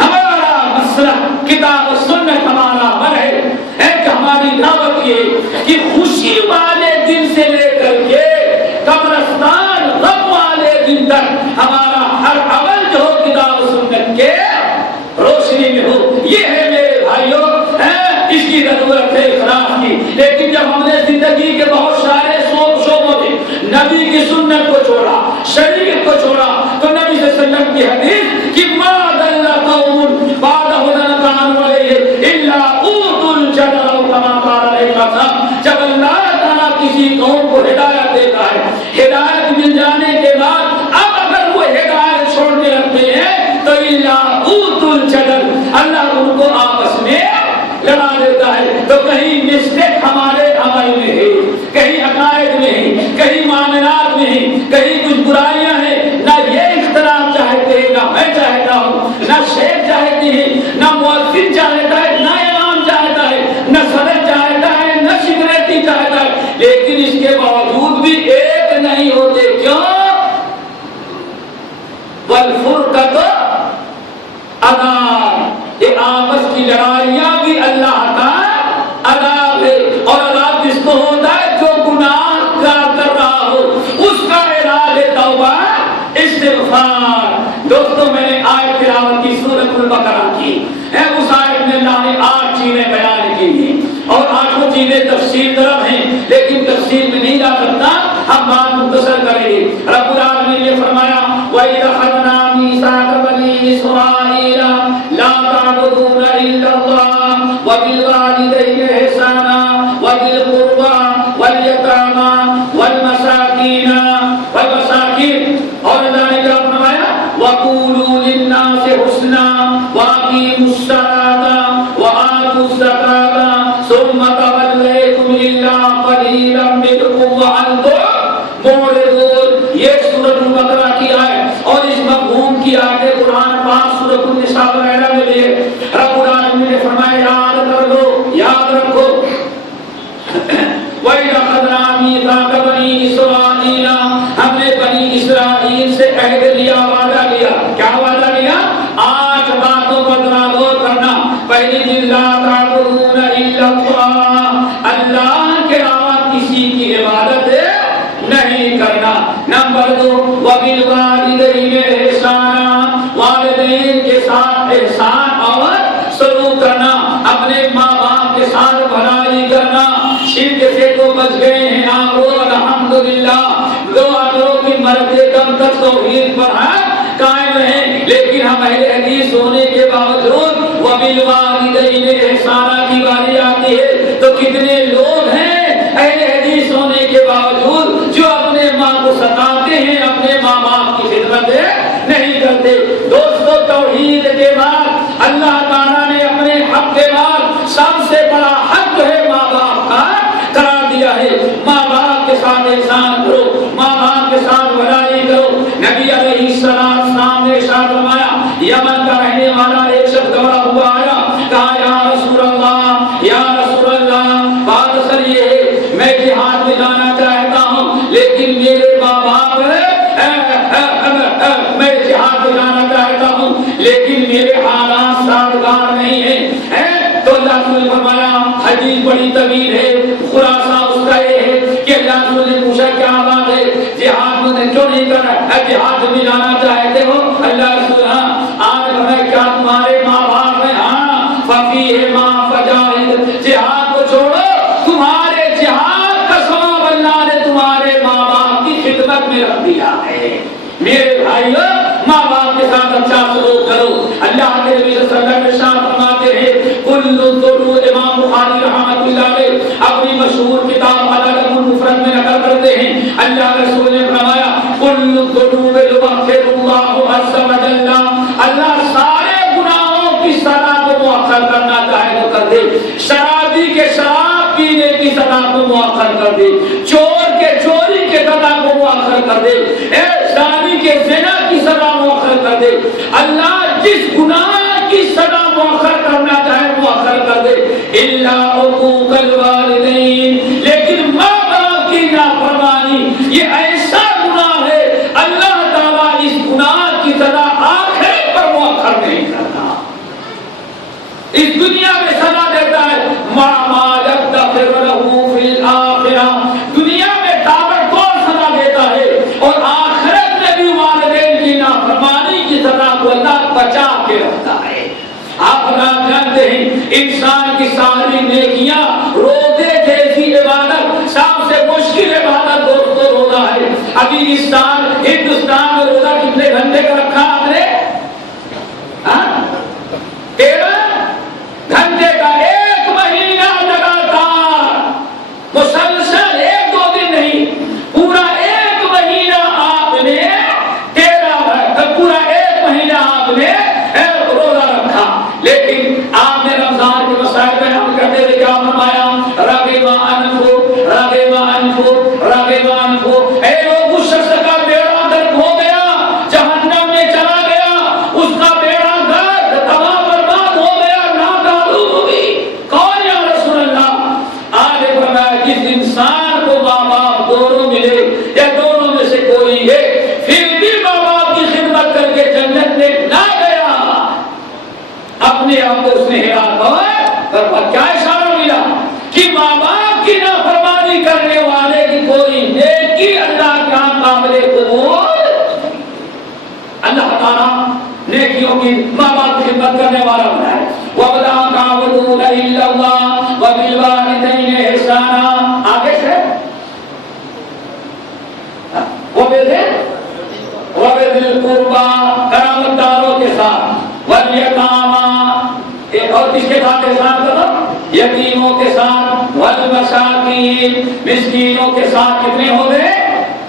ہمارا مسئلہ کتاب و سنت ہمارا منہج ہے کہ ہماری دعوت یہ کہ خوشی والے دن سے لے کر کے قبرستان غم والے دن تک ہمارا ہر عمل جو ہو کتاب و سنت کے روشنی میں ہو۔ یہ ہے میرے بھائیوں اس کی ضرورت ہے اخلاص کی۔ لیکن جب ہم نے زندگی کے بہت سارے شعبوں میں نبی کی سنت کو چھوڑا، شریعت کو چھوڑا، تو نبی صلی اللہ علیہ وسلم کی حدیث کہ ما ضل قوم بعد هدى كانوا عليه الا اوتوا الجنہ كما قال علیہ السلام۔ جب اللہ تعالیٰ کسی قوم کو ہدایت دیتا ہے، ہدایت مل جانے کے بعد اب اگر وہ ہدایت چھوڑنے لگتے ہیں تو الا اوتوا الجنہ، اللہ ان کو آپس میں لڑا دیتا ہے۔ تو کہیں مسٹیک ہمارے عمل میں ہے، کہیں عقائد میں ہے، کہیں معاملات میں ہے، کہیں کچھ برائیاں ہیں، نہ یہ اختلاف چاہتے ہیں، نہ میں چاہتا ہوں، نہ شیخ چاہتے ہیں، نہ مؤذن چاہتا ہے، نہ امام چاہتا ہے، نہ صدر چاہتا ہے، نہ سیکریٹری چاہتا ہے، لیکن اس کے باوجود بھی ایک نہیں ہوتے۔ کیوں؟ والفرقۃ عذاب، یہ آپس کی لڑائیاں بھی اللہ کا عذاب ہے، اور عذاب کس کو ہوتا ہے؟ جو گناہ کر رہا ہو، اس کا علاج ہے توبہ استغفار۔ دوستو میں نے آیت تلاوت کی سورۃ البقرہ کی ہے، اس آیت میں اللہ نے 8 چیزیں بیان کی ہیں، اور 8 چیزیں تفصیل طرف ہیں، لیکن تفصیل میں نہیں جا سکتا، ہم بات مختصر کریں گے۔ رب العالمین نے فرمایا وَإِذْ أَخَذْنَا مِيثَاقَ بَنِي إِسْرَائِيلَ لَا تَعْبُدُونَ إِلَّا اللَّهَ وَبِالْوَالِدَيْنِ إِحْسَانًا وَذِي الْقُرْبَى وَالْيَتَامَى وَالْمَسَاكِينَ اور اللہ نے کیا فرمایا وَقُولُوا لِلنَّاسِ حُسْنًا تک توحید پر قائم رہیں، لیکن ہم اہل حدیث ہونے کے باوجود وبالوالدین احسانا کی باری آتی ہے تو کتنے لوگ ہیں اہل حدیث ہونے کے باوجود جو اپنے ماں کو ستاتے ہیں، اپنے ماں باپ کی خدمت نہیں کرتے۔ دوستو توحید کے بعد اللہ تعالیٰ نے اپنے حق کے بعد سب سے بڑا حق جو ہے ماں باپ کا قرار دیا ہے۔ ماں باپ کے ساتھ احسان کرو، ماں باپ کے ساتھ بھلائی کرو۔ نبی علیہ السلام نے ارشاد فرمایا، یمن کا رہنے والا ایک شخص دوڑا ہوا آیا، کہا یا رسول اللہ، یا رسول اللہ، بات اصل یہ ہے میں جہاد میں جانا چاہتا ہوں لیکن میرے ماں باپ میں جہاد میں جانا چاہتا ہوں لیکن میرے حالات سازگار نہیں ہیں۔ تو اللہ نے فرمایا، حدیث بڑی طویل ہے، خلاصہ اس کا یہ ہے کہ اللہ نے پوچھا کیا بات ہے، جہاد میں کیوں نہیں کر رہا، جہاد میں جانا چاہتے ہو؟ اللہ رسول آج ہمیں کیا تمہارے ماں باپ ہیں؟ ہاں، ففیہ ماں فجاہد، جہاد کو چھوڑو، تمہارے جہاد کا ثواب اللہ نے تمہارے ماں باپ کی خدمت میں رکھ دیا ہے۔ میرے بھائیو، ماں باپ کے ساتھ اچھا سلوک کرو۔ اللہ کے نبی صلی اللہ علیہ وسلم ارشاد فرماتے ہیں، کل الدروس، امام بخاری رحمۃ اللہ علیہ اپنی مشہور کتاب ادب المفرد میں نقل کرتے ہیں، اللہ کے رسول نے فرمایا، کل الذنوب یغفر اللہ عز وجل، اللہ سارے گناہوں کی سزا کو مؤخر کرنا چاہے تو کر دے۔ شرابی کے شراب پینے کی سزا کو مؤخر کر دے، چور کے چوری کے سزا کو مؤخر کر دے، زانی کے زنا کی سزا مؤخر کر دے۔ اللہ جس گناہ کی سزا مؤخر کرنا چاہے مؤخر کر دے، الا عقوق الوالدین، لیکن ماں باپ کی نافرمانی یہ ایسا گناہ ہے اللہ تعالیٰ اس گناہ کی سزا آخرت پر مؤخر نہیں کرتا، اس دنیا میں سزا دیتا ہے۔ ما یغفر له فی الآخرہ، دنیا میں تابڑتوڑ سزا دیتا ہے اور آخرت میں بھی والدین کی نافرمانی کی سزا کو اللہ بچا کے رکھتا ہے۔ آپ جانتے ہیں انسان کی ساری نیکیاں روزے جیسی عبادت، سب سے مشکل عبادت دوستو روزہ ہے۔ ابھی ہندوستان میں روزہ کتنے گھنٹے کا رکھا آپ نے؟ 13 گھنٹے کا، ایک مہینہ لگاتار مسلسل، ایک دو دن نہیں، پورا ایک مہینہ آپ نے 13 پورا ایک مہینہ آپ نے روزہ رکھا۔ لیکن آپ نے رمضان کے مسائل میں ہم کرتے تھے کیا فرمایا؟ رغب انفو رغب انفو رغب انفو، اے لوگ اس شخص کا بیڑا غرق ہو گیا، جہنم میں چلا گیا، اس کا بیڑا غرق تمام برباد ہو گیا، ناکاروں ہو گئی۔ کون یا رسول اللہ؟ آج فرمایا جس انسان کو ماں باپ دونوں ملے یا دونوں میں سے کوئی ہے پھر بھی ماں باپ کی خدمت کر کے جنت میں نہ گیا، اپنے آپ کو اس نے کیا اشارہ ملا کہ ماں باپ کی نافرمانی کرنے والے کی کوئی نیکی اللہ کے ہاں قابل قبول۔ اللہ تعالیٰ نیکیوں کی ماں باپ کی خدمت کرنے والا بنائے۔ وَوَلَا تَعْبُدُونَ إِلَّا اللَّهَ وَبِالْوَالِدَيْنِ إِحْسَانًا، آگے سے وَبِذِي الْقُرْبَى، قرابت داروں کے ساتھ، وَالْيَتَامَى، اور کس کے ساتھ احسان کرو؟ یتیموں کے ساتھ، والمساکین، مسکینوں کے ساتھ۔ کتنے ہو گئے؟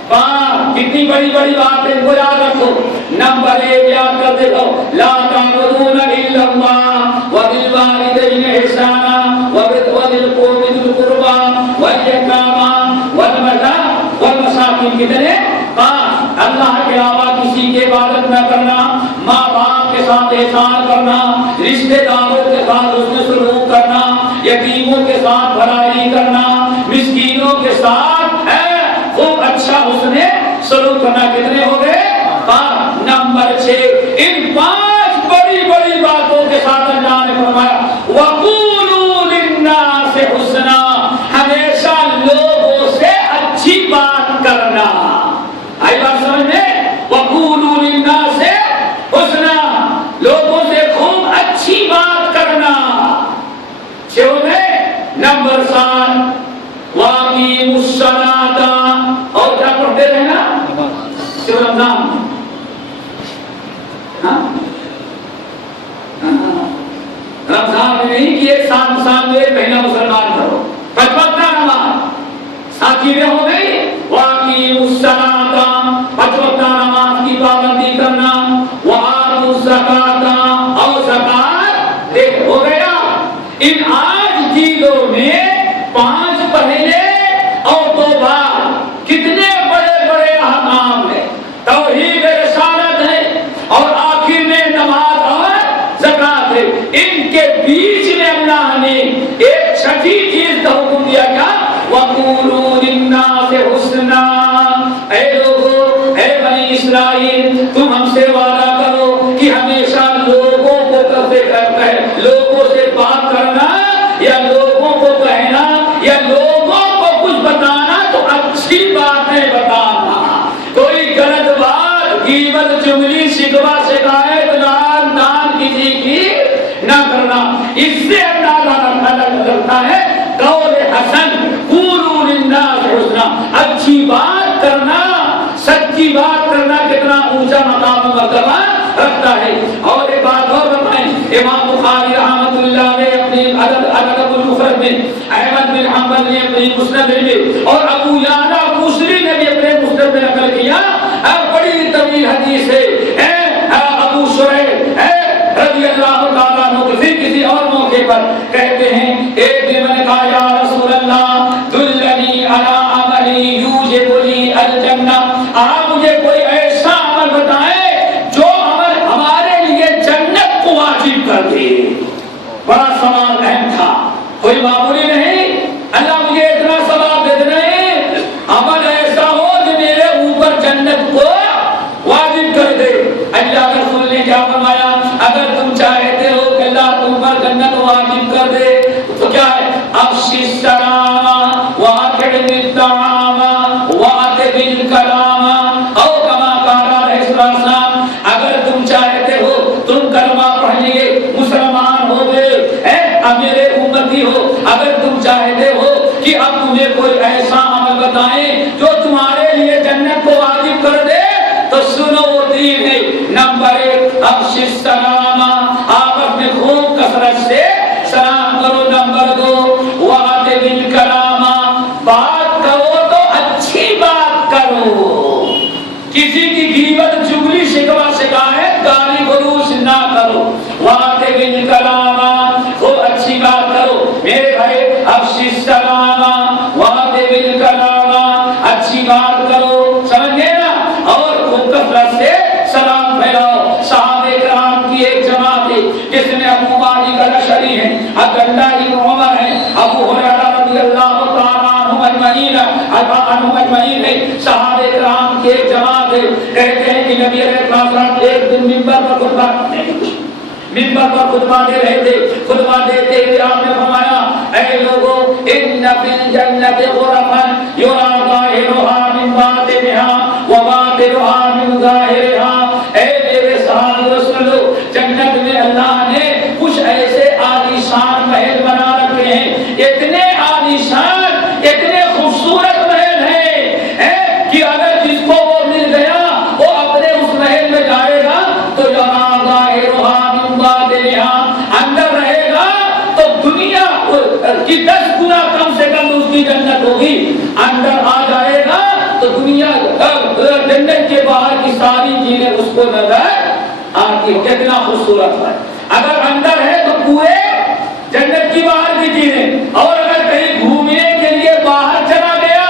5۔ کتنی بڑی بڑی بات ہے، کو یاد رکھو۔ نمبر 1 یاد کر دیکھو، لا تعبدون الا اللہ وبالوالدین احسانا وبذی القربى والیتامى والمساکین۔ کتنے؟ 5۔ اللہ کے علاوہ کسی کی عبادت نہ کرنا، ماں باپ کے ساتھ احسان کرنا، رشتہ داروں کے ساتھ حسن سلوک کرنا، یتیموں کے ساتھ بھلائی کرنا، مسکینوں کے ساتھ خوب اچھا حسن سلوک کرنا۔ کتنے ہو گئے؟ 5۔ نمبر 6، ان 5 بڑی بڑی باتوں کے ساتھ اللہ نے فرمایا وَقُولُوا لِلنَّاسِ حُسْنًا، ہمیشہ لوگوں سے اچھی بات کرنا۔ آئی بات سمجھ میں؟ وَقُولُوا لِلنَّاسِ حُسْنًا، لوگوں سے خوب اچھی بات کرنا۔ 6 میں نمبر 7، وَأَقِیمُوا الصَّلَاةَ، اور کیا پڑھتے رہنا؟ نام رمضان میں نہیں کہ ایک سال میں پہلا مسلمان کرو 55 نماز ساتھی میں ہو گئی واقعی الصلاۃ 55 نماز کی پابندی کرنا وآتوا الزکاۃ اور زکات دیکھ ہو گیا. ان 8 چیزوں میں 5 پہلے اور 2 بعد کتنے بڑے بڑے احکام ہیں. توحید رسالت ہے اور آخر میں نماز اور زکات ہے. ان کے بیچ میں اللہ نے ایک چھٹی چیز کا حکم دیا کیا وَقُولُوا لِلنَّاسِ حُسْنًا اے لوگوں اے بنی اسرائیل تم ہم سے وعدہ کرو کہ ہمیشہ لوگوں کو لوگوں سے بات کرنا یا لوگوں کو کہنا یا لوگوں کو کچھ بتانا تو اچھی باتیں بتانا. کوئی غلط بات غیبت چغلی شکوہ شکایت لعن طعن کسی کی نہ کرنا. اس سے اللہ کرتا ہے قول حسن قولوا للناس حسنا. اچھی بات کرنا سچی بات کرنا کتنا اونچا مقام و مرتبہ رکھتا ہے. اور ایک بات اور بتائیں امام بخاری رحمۃ اللہ علیہ اپنی ادب المفرد میں احمد بن حنبل نے اپنی مسند میں اور ابو یعلا موصلی نے بھی اپنے مسند میں نقل کیا بڑی طویل حدیث ہے ابو شریح رضی اللہ تعالیٰ عنہ کسی اور موقع پر کہتے ہیں ایک دن میں نے کہا یا رسول اللہ دلنی علی عمل یوجب لی الجنہ. آپ مجھے کوئی ایسا عمل بتائیں جو عمل ہمارے لیے جنت کو واجب کر دے. بڑا سوال اہم تھا کوئی معمولی نہیں. اللہ مجھے اتنا ثواب دے دے عمل ایسا ہو جو میرے اوپر جنت کو واجب کر دے. اللہ کے رسول نے کیا فرمایا اگر تم چاہتے ہو کہ اللہ تم پر جنت واجب کر دے تو کیا ہے افشی السلام واطعم الطعام واطب الکلام او کما قال علیہ السلام. اگر تم چاہتے ہو تم کلمہ پڑھ لیے مسلمان ہو گئے اب میرے امتی ہو. اگر تم چاہتے ہو کہ اب تمہیں کوئی ایسا عمل بتائیں جو تمہارے لیے جنت کو واجب کر دے تو سنو وہ دین ہے. نمبر 1 افشی السلام آپس میں خوب کثرت سے سلام کرو. نمبر 2 واطب الکلام بات کرو تو اچھی بات کرو. کسی کی غیبت چغلی شکوہ شکایت گالی گلوچ نہ کرو. واطب الکلام خوب اچھی بات کرو. میرے بھائی افشی السلام واطب الکلام اچھی بات کرو. سمجھ گئے نا. اور خوب کثرت سے سلام پھیلاؤ. صحابہ کرام کی ایک جماعت ہے جس میں ابو مالک الاشعری ہیں عبداللہ بن عمر ہیں ابو ہریرہ رضی اللہ تعالیٰ عنہم اجمعین ہیں. صحابہ کرام کی ایک جماعت ہے. کہتے ہیں کہ نبی علیہ السلام ایک دن منبر پر خطبہ دے رہے تھے. خطبہ دیتے ہوئے آپ نے فرمایا اے لوگو ان فی الجنت غرفا یرا ظاہرها من باطنها وباطنها من ظاہرها. اے میرے صحابہ سن لو جنت میں اللہ نے کچھ ایسے عالیشان محل بنا رکھے ہیں اتنے عالیشان اتنے خوبصورت محل ہیں کہ اگر جس کو وہ مل گیا وہ اپنے اس محل میں جائے گا تو یرا ظاہرها من باطنها اندر رہے گا تو دنیا کی 10 گنا کم سے کم اس کی جنت ہوگی. اندر آ جائے گا تو دنیا جنت کے باہر کی ساری چیزیں اس کو نظر آتی ہو. کتنا خوبصورت ہے. اگر اندر ہے تو پورے جنت کی باہر کی چیزیں. اور اگر کہیں گھومنے کے لیے باہر چلا گیا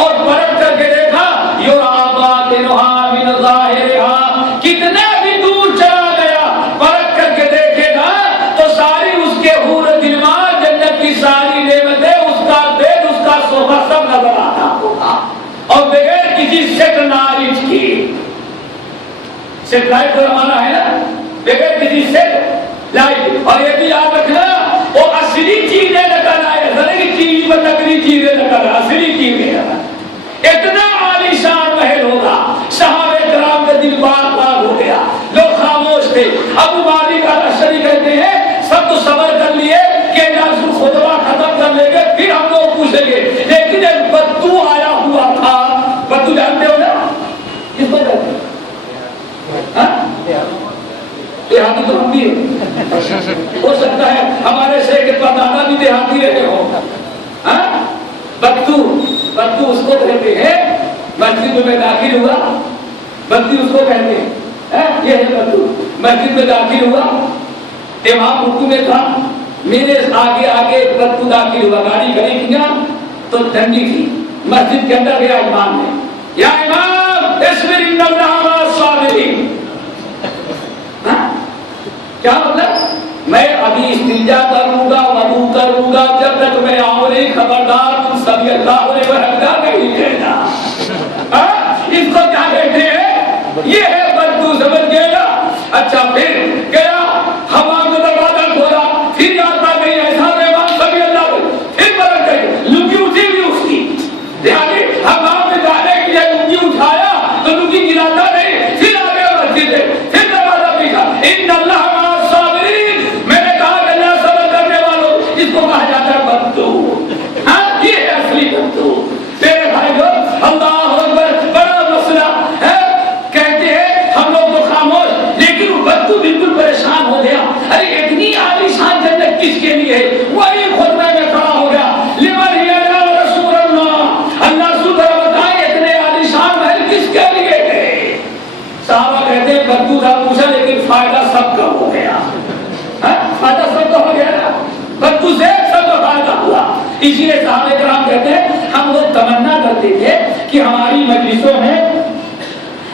اور پلٹ کر کے دیکھا یرا باطنها من ظاہرها کتنا بھی دور چلا گیا پلٹ کر کے دیکھے گا تو ساری اس کے حور غلمان جنت کی ساری نعمتیں اس کا بیڈ اس کا صوفہ سب نظر آتا ہوگا اور بغیر کسی سیٹلائٹ کی. سیٹلائٹ کا زمانہ ہے نا بغیر کسی سیٹلائٹ. اور یہ بھی یاد رکھنا وہ اصلی چیزیں نکل آئے ذرا ٹی وی پر نقلی چیزیں نکل اصلی چیزیں اتنا عالیشان محل ہوگا. صحابہ کرام کا دل بار بار ہو گیا. لوگ خاموش تھے. ابو مالک الاشعری کہتے ہیں سب تو صبر کر لیے کہ خطبہ ختم کر لیں گے پھر ہم لوگ پوچھیں گے. لیکن ایک بدو آیا ہوا تھا. بدو جانتے ہو نا کس کو کہتے ہیں بھی ہے، ہو سکتا ہے ہمارے شیخ کے پردادا بھی دیہاتی رہے ہو. بدو اس کو کہتے ہیں، مسجد میں داخل ہوا، بدو اس کو کہتے ہیں، یہ ہے بدو. مسجد میں داخل ہوا، امام رکوع میں تھا، میرے آگے آگے بدو داخل ہوا، گاڑی کھڑی کیا تو ٹھنڈی تھی، مسجد کے اندر گیا امام نے، یا امام اصبر ان اللہ مع الصابرین. کیا مطلب؟ میں ابھی استنجا کروں گا، وضو کروں گا، جب تک میں آؤں نہیں، خبردار تم سبھی اللہ علیہ وسلم نہیں کہنا. اس کو کیا کہتے ہیں؟ یہ ہے بدو، سمجھ گئے نا؟ اچھا پھر گیا، حمام کا دروازہ کھولا، پھر یاد آ گئی ایسا مہمان سبھی اللہ کو، پھر برک گئی، لنگی اٹھی بھی اس کی، یعنی حمام میں جانے کے لیے لنگی اٹھایا تو لنگی گراتا نہیں، پھر آ گیا مسجد میں، پھر دروازہ پیچھا، ان اللہ مع الصابرین، میں نے کہا کہ اللہ صبر کرنے والوں، اس کو کہا جاتا ہے بدو. ہاں یہ ہے اصلی بدو. میرے بھائیو اللہ اکبر، بڑا مسئلہ ہے. کہتے ہیں ہم لوگ تو خاموش، لیکن وہ بدو بالکل پریشان ہو گیا. ارے اتنی عالیشان جنت کس کے لیے ہے؟ وہی خطبے میں کھڑا ہو گیا، لمن ہی رسول اللہ، اللہ ذرا بتائیں اتنے عالیشان محل کس کے لیے ہے؟ صحابہ کہتے ہیں بدو تھا پوچھا، لیکن فائدہ سب کا ہو گیا. فائدہ سب کا ہو گیا نا، بدو سے سب کا فائدہ ہوا. اسی لیے صحابہ کرام کہتے ہیں ہم لوگ تمنا کرتے تھے کہ ہماری مجلسوں میں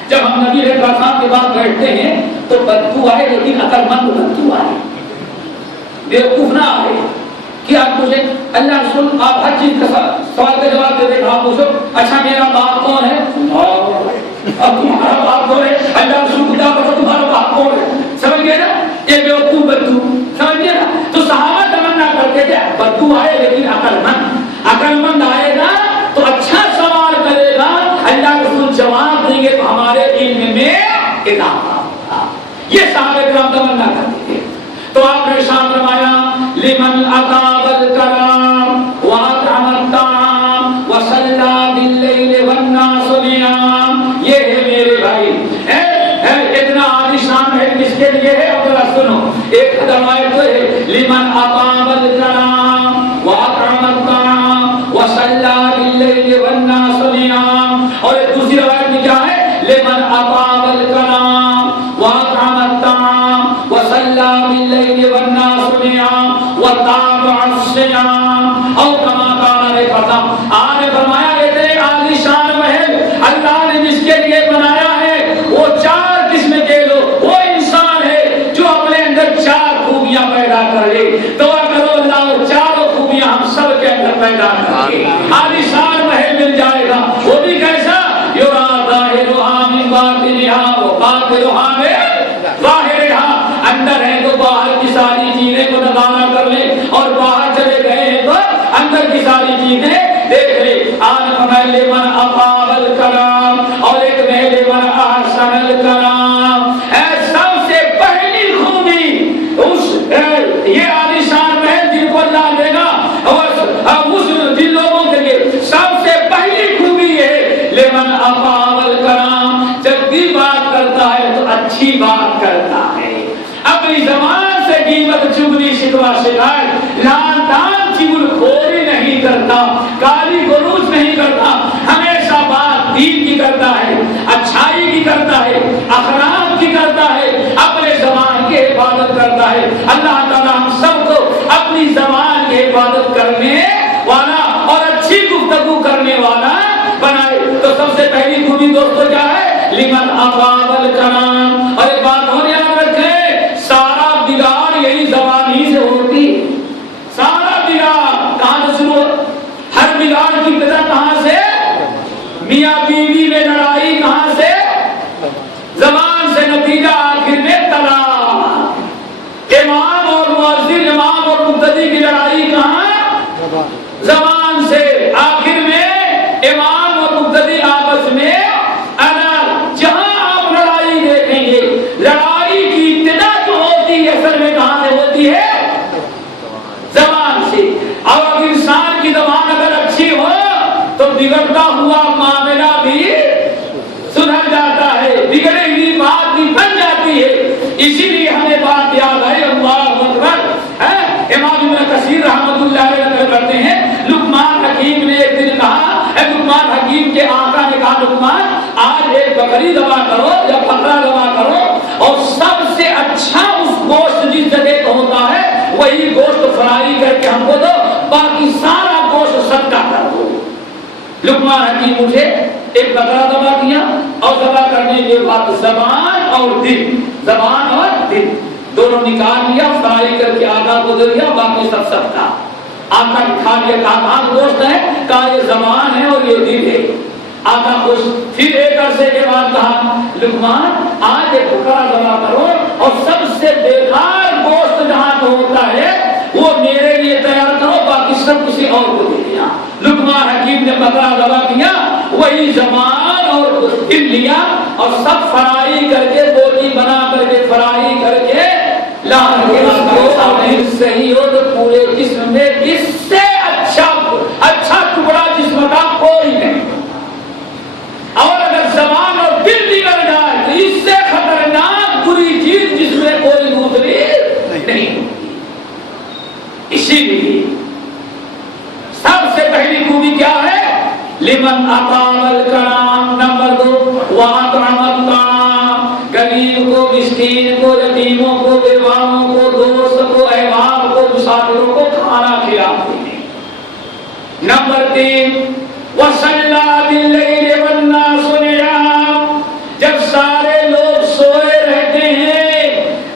جب ہم نبی علیہ السلام کے بعد بیٹھتے ہیں تو بدو آئے، لیکن عقل مند بدو آئے، بیوقوف نہ آئے کہ آپ مجھے اللہ رسول آپ ہر چیز کا سوال کا جواب دیتے. آپ پوچھو اچھا میرا باپ کون ہے، اب تمہارا باپ کون ہے، اللہ رسول کو کیا پتا تمہارا باپ کون ہے. سمجھ گئے نا؟ یہ بیوقوف بدو، سمجھ گئے نا؟ تو صحابہ تمنا کرتے تھے بدو آئے لیکن عقل مند آئے گا تو اچھا سوال کرے گا، اللہ رسول جواب دیں گے تو ہمارے علم میں اضافہ ہوگا. یہ صحابہ کرام تمنا کرتے تھے. تو آپ نے ارشاد فرمایا لمن اطاب الکلام واطعم الطعام وصلى باللیل والناس نیام. یہ ہے میرے بھائی اتنا عالیشان ہے کس کے لیے ہے؟ اب ذرا سنو، ایک روایت تو ہے لمن اطاب الکلام واطعم الطعام وصلى باللیل والناس نیام، اور ایک دوسری روایت میں کیا ہے؟ لمن اطاب الکلام واطعم الطعام وصلى باللیل والناس نیام وتابع الصيام او کما قال علیہ السلام. آپ نے فرمایا اتنے عالیشان محل اللہ نے جس کے لیے بنایا ہے وہ چار قسم کے لوگ، وہ انسان ہے جو اپنے اندر چار خوبیاں پیدا کر لے. دعا کرو اللہ وہ چاروں خوبیاں ہم سب کے اندر پیدا کر لے، عالیشان محل مل جائے گا. وہ بھی کیسا؟ یرا ظاہرھا من باطنھا وباطنھا من ظاہرھا. اندر ہے تو باہر کی ساری چیزیں کو نظارہ کر لے، اور باہر چلے گئے ہیں تو اندر کی ساری چیزیں دیکھ لے. آج فرمائے من اطاب الکلام، اور ایک میں من احسن الکلام. سب سے پہلی خوبی اس یہ عالیشان محل جن کو اللہ دے گا، اور اس جن لوگوں کے لیے سب سے پہلی خوبی یہ ہے لمن اطاب الکلام، جب بھی بات کرتا ہے تو اچھی بات کرتا ہے، اپنی زبان سے غیبت چغلی شکوہ شکایت لعن طعن چغل خوری نہیں کرتا، گالی گلوچ نہیں کرتا، ہمیشہ بات دین کی کرتا ہے، اچھائی کی کرتا ہے، اخلاق کی کرتا ہے، اپنے زبان کی حفاظت کرتا ہے. اللہ تعالیٰ ہم سب کو اپنی زبان کی حفاظت کرنے والا اور اچھی گفتگو کرنے والا بنائے. تو سب سے پہلی خوبی دوستو کیا ہے؟ لمن اطاب الکلام. اور ایک بات اور یاد رکھیں، سارا بگاڑ یہی زبان ہی سے ہوتی. سارا بگاڑ کہاں سے شروع؟ ہر بگاڑ کی ابتدا کہاں سے؟ میاں بیوی میں لڑائی کہاں سے؟ زبان سے. نتیجہ آخر میں طلاق. امام اور مؤذن، امام اور مقتدی کی لڑائی کہاں؟ زبان سے. آخر میں امام اور مقتدی آپس میں الگ. جہاں آپ لڑائی دیکھیں گے، لڑائی کی ابتدا جو ہوتی ہے اصل میں کہاں سے ہوتی ہے؟ زبان سے. اور اگر انسان کی زبان اگر اچھی ہو تو بگڑتا ہوا معاملہ بھی سدھر جاتا ہے، بگڑی ہوئی بات بھی بن جاتی ہے. اسی لیے ہمیں بات یاد کرو یا بکرا ذبح کرو اور سب سے اچھا اس گوشت جس جگہ کا ہوتا ہے وہی گوشت فرائی کر کے ہم کو دو، باقی سارا گوشت صدقہ کر دو۔ لقمان حکیم اٹھے، ایک بکرا ذبح کیا اور ذبح کرنے کے بعد زبان اور دل دونوں نکال لیا، فرائی کر کے آقا کو دے دیا، باقی سب صدقہ۔ آقا کھا لیا، کہا گوشت ہے، کہا یہ زبان ہے اور یہ دل ہے۔ آقا خوش، پھر ایک عرصے کے بعد کہا لقمان آج ایک بکرا ذبح کرو اور سب سے بیکار گوشت جہاں کو ہوتا ہے وہ میرے لیے تیار کرو، باقی سب کسی اور کو دے دیا۔ لقمان حکیم نے بکرا ذبح کیا، وہی زبان اور دل لیا اور سب فرائی کر کے بوٹی بنا کر کے فرائی کر کے لا کے صحیح ہو تو پورے جسم میں اس سے اچھا ٹکڑا جسم کا کوئی نہیں، اور اگر زبان اور دل بگڑ جائے تو اس سے خطرناک بری چیز جس میں کوئی دوسری نہیں۔ اسی لیے سب سے پہلی خوبی کیا ہے؟ لمن اقام الکرام، نمبر 2 واطعم الطعام، غریب کو، مسکین کو، یتیموں کو، بیواؤں کو، دوست کو، احباب کو، مسافروں کو کھانا کھلاتے ہیں۔ نمبر 3